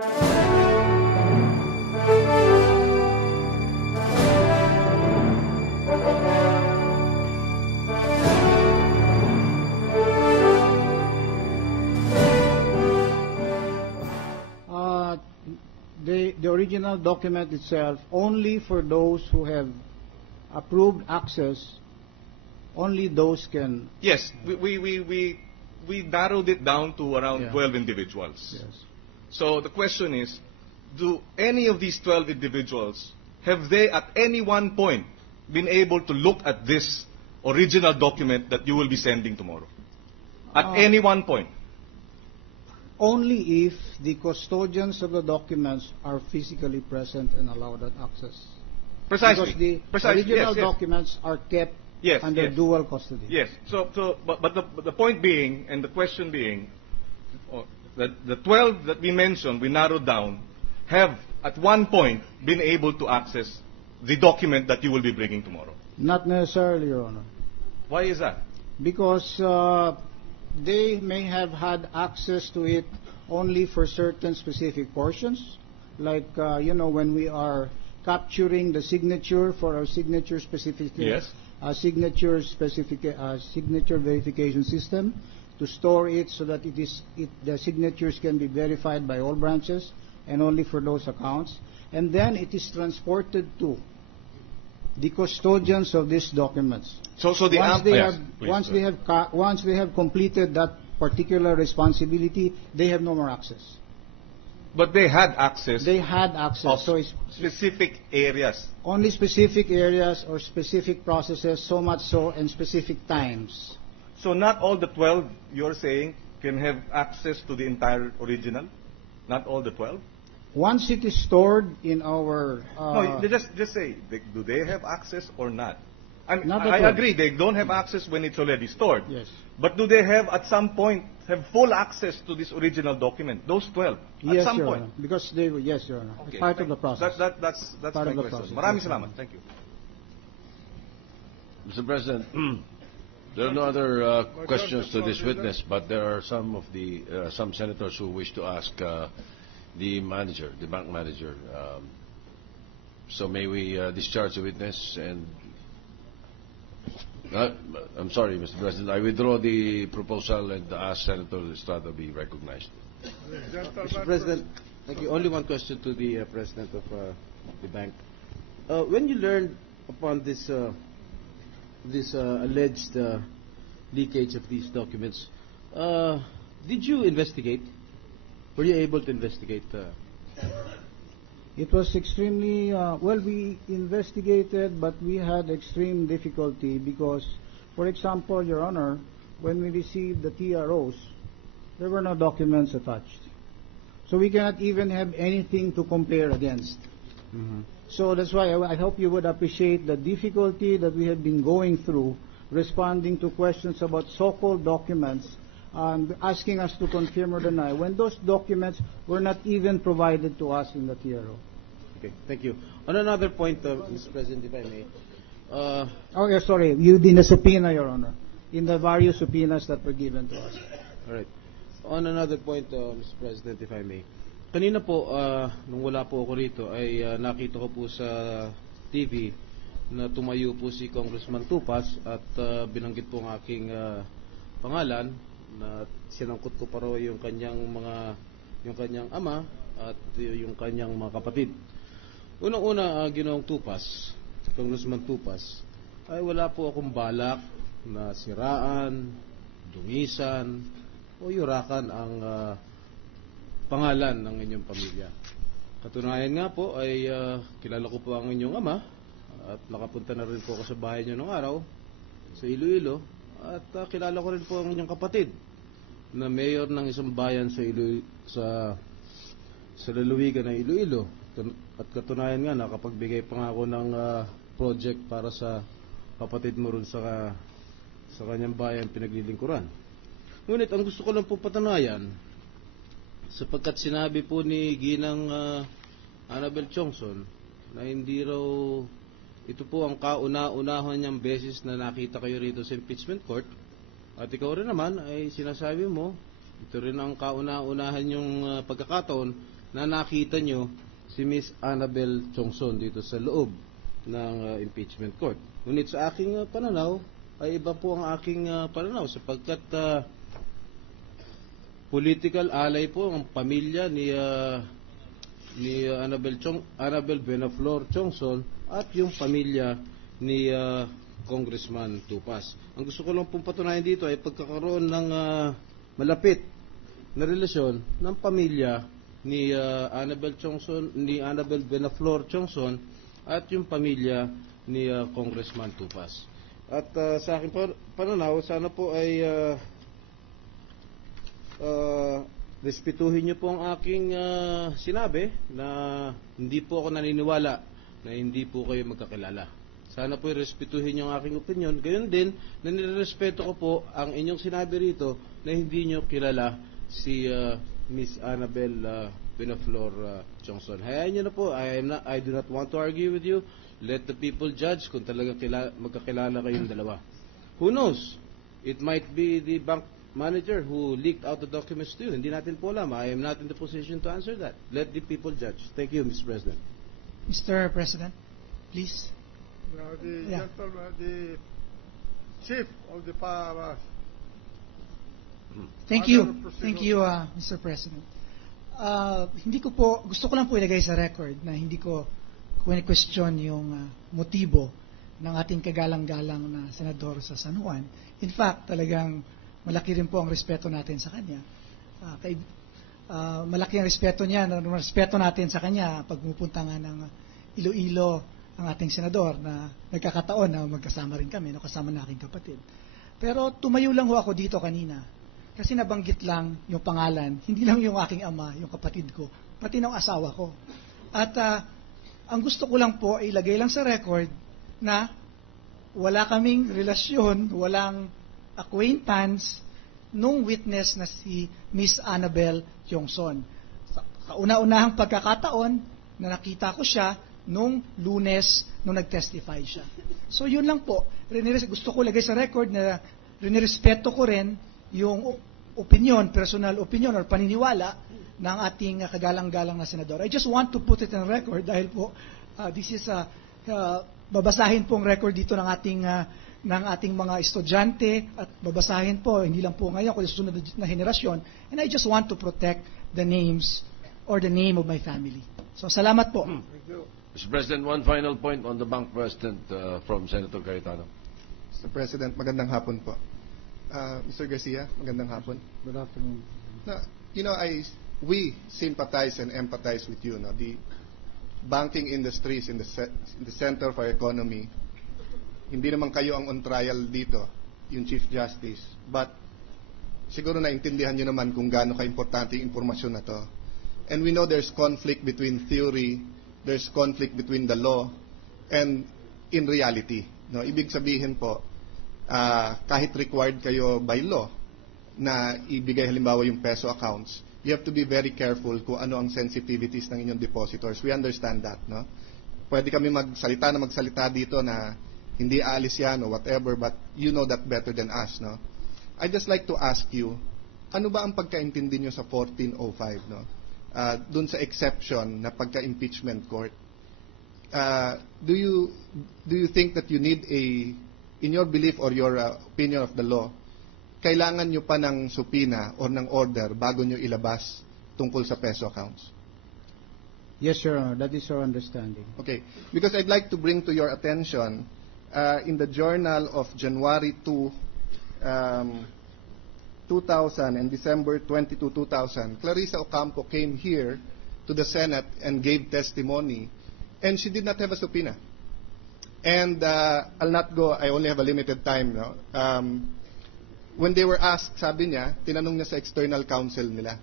The original document itself, only for those who have approved access, only those can. Yes, we narrowed it down to around 12 individuals. Yes. So the question is, do any of these 12 individuals, have they at any one point been able to look at this original document that you will be sending tomorrow? At any one point? Only if the custodians of the documents are physically present and allowed that access. Precisely. Because the original documents are kept under dual custody. Yes. But the point being, and the question being, that the 12 that we mentioned, we narrowed down, have at one point been able to access the document that you will be bringing tomorrow. Not necessarily, Your Honor. Why is that? Because they may have had access to it only for certain specific portions, like when we are capturing the signature for our signature specific signature verification system, to store it so that the signatures can be verified by all branches and only for those accounts, and then it is transported to the custodians of these documents. Once they have completed that particular responsibility, they have no more access. But they had access. They had access. So it's specific areas. Only specific areas or specific processes, so much so, and specific times. So not all the 12, you're saying, can have access to the entire original? Not all the 12? Once it is stored in our... no, just say, do they have access or not? I agree, they don't have access when it's already stored. Yes. But do they have, at some point, have full access to this original document? Those 12? Yes, at some Your point? Honor. Because they were, yes, Your Honor. Okay. Part of the process. That's part my of the question. process. Maraming salamat. Thank you. Mr. President, there are no other questions to this witness, but there are some senators who wish to ask the bank manager. So may we discharge the witness and... I'm sorry, Mr. President. I withdraw the proposal and ask Senator Estrada be recognized. Mr. President, thank you. Only one question to the President of the bank. When you learned upon this alleged leakage of these documents, did you investigate? Were you able to investigate? It was extremely, we investigated, but we had extreme difficulty because, for example, Your Honor, when we received the TROs, there were no documents attached. So we cannot even have anything to compare against. Mm-hmm. So that's why I hope you would appreciate the difficulty that we have been going through responding to questions about so-called documents and asking us to confirm or deny when those documents were not even provided to us in the TRO. Okay, thank you. On another point, Mr. President, if I may. Sorry, in the subpoena, Your Honor, in the various subpoenas that were given to us. All right. On another point, Mr. President, if I may. Kanina po, nung wala po ako rito, ay nakita ko po sa TV na tumayo po si Congressman Tupas at binanggit po ang aking pangalan na sinangkot ko pa raw yung kanyang ama at yung kanyang mga kapatid. Unang-una, Ginoong Tupas, Congressman Tupas, ay wala po akong balak na siraan, dungisan, o yurakan ang pangalan ng inyong pamilya. Katunayan nga po ay kilala ko po ang inyong ama at nakapunta na rin po ako sa bahay niyo nung araw sa Iloilo at kilala ko rin po ang inyong kapatid na mayor ng isang bayan sa lalawigan ng Iloilo. At katunayan nga, nakapagbigay pa nga ako ng project para sa kapatid mo rin sa kanyang bayan pinaglilingkuran. Ngunit ang gusto ko lang po patanayan, sapagkat sinabi po ni Ginang Annabel Chongson na hindi raw ito po ang kauna-unahan niyang beses na nakita kayo rito sa impeachment court, at ikaw rin naman ay sinasabi mo, ito rin ang kauna-unahan yung pagkakataon na nakita nyo si Miss Annabel Chongson dito sa loob ng impeachment court. Ngunit sa aking pananaw, ay iba po ang aking pananaw sapagkat political ally po ang pamilya ni Annabel Benaflor Chongson at yung pamilya ni Congressman Tupas. Ang gusto ko lang pong patunayan dito ay pagkakaroon ng malapit na relasyon ng pamilya ni Annabel Benaflor Chongson at yung pamilya ni Congressman Tupas. At sa aking pananaw, sana po ay respetuhin niyo po ang aking sinabi na hindi po ako naniniwala na hindi po kayo magkakilala. Sana po respetuhin niyo ang aking opinion. Gayon din, na nirespeto ko po ang inyong sinabi rito na hindi niyo kilala si Miss Annabel Benaflor Chongson. Hayaan niyo na po. I do not want to argue with you. Let the people judge kung talaga magkakilala kayong dalawa. Who knows? It might be the bank manager who leaked out the documents to you. Hindi natin po alam. I am not in the position to answer that. Let the people judge. Thank you, Mr. President. Mr. President, please. Now, the Yeah. gentleman, the chief of the Paras. Thank you. Thank you, Mr. President. Hindi ko po, gusto ko lang po ilagay sa record na hindi ko question yung motibo ng ating kagalang-galang na senador sa San Juan. In fact, talagang malaki rin po ang respeto natin sa kanya. Malaki ang respeto niya, respeto natin sa kanya pag pumupunta nga ng Iloilo ang ating senador na nagkakataon na magkasama rin kami, kasama na aking kapatid. Pero tumayo lang ho ako dito kanina kasi nabanggit lang yung pangalan, hindi lang yung aking ama, yung kapatid ko, pati ng asawa ko. At ang gusto ko lang po ay ilagay lang sa record na wala kaming relasyon, walang acquaintance nung witness na si Miss Annabel Chongson. Sa kauna-unahang pagkakataon na nakita ko siya nung Lunes, nung nag-testify siya. So yun lang po. Gusto ko lagay sa record na rinirespeto ko rin yung opinion, personal opinion or paniniwala ng ating kagalang-galang na senador. I just want to put it in record dahil po this is babasahin pong record dito ng ating mga estudyante at babasahin po, hindi lang po ngayon, kundi susunod na henerasyon. And I just want to protect the names or the name of my family. So salamat po. Mr. President, one final point on the bank president from Senator Cayetano. Mr. President, magandang hapon po. Mr. Garcia, magandang hapon. Good afternoon. We sympathize and empathize with you. No? The banking industry is in the center of our economy. Hindi naman kayo ang on trial dito, yung Chief Justice. But siguro naintindihan nyo naman kung gaano ka-importante yung informasyon na to. And we know there's conflict between theory, there's conflict between the law, and in reality. No? Ibig sabihin po, kahit required kayo by law na ibigay halimbawa yung peso accounts, you have to be very careful kung ano ang sensitivities ng inyong depositors. We understand that. No? Pwede kami magsalita dito na hindi aalis yan or whatever, but you know that better than us. No? I'd just like to ask you, ano ba ang pagkaintindi nyo sa 1405? No? Dun sa exception na pagka-impeachment court, do you think that you need in your belief or your opinion of the law, kailangan nyo pa ng subpoena or ng order bago nyo ilabas tungkol sa peso accounts? Yes, Your Honor, that is our understanding. Okay, because I'd like to bring to your attention, in the journal of January 2, 2000 and December 22, 2000, Clarissa Ocampo came here to the Senate and gave testimony, and she did not have a subpoena. And I'll not go, I only have a limited time. No? When they were asked, sabi niya, tinanong niya sa external counsel nila.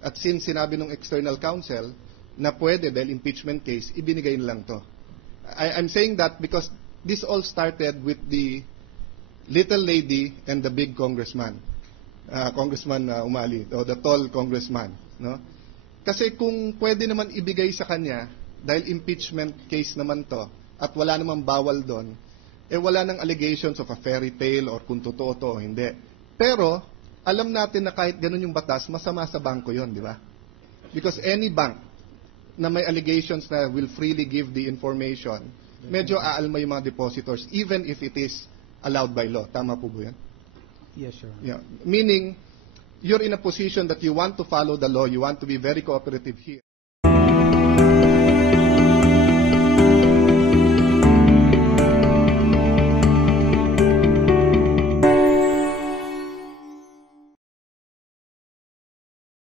At since sinabi ng external counsel na pwede dahil impeachment case, ibinigay nilang to. I'm saying that because this all started with the little lady and the big congressman. Congressman Umali, o the tall congressman. No? Kasi kung pwede naman ibigay sa kanya, dahil impeachment case naman to, at wala namang bawal doon, wala nang allegations of a fairy tale or kung totoo to o hindi. Pero, alam natin na kahit ganun yung batas, masama sa bangko yon, di ba? Because any bank, na may allegations na will freely give the information, medyo aalma yung mga depositors even if it is allowed by law. Tama po ba yan? Yes, Your Honor. Yeah. Meaning, you're in a position that you want to follow the law, you want to be very cooperative here.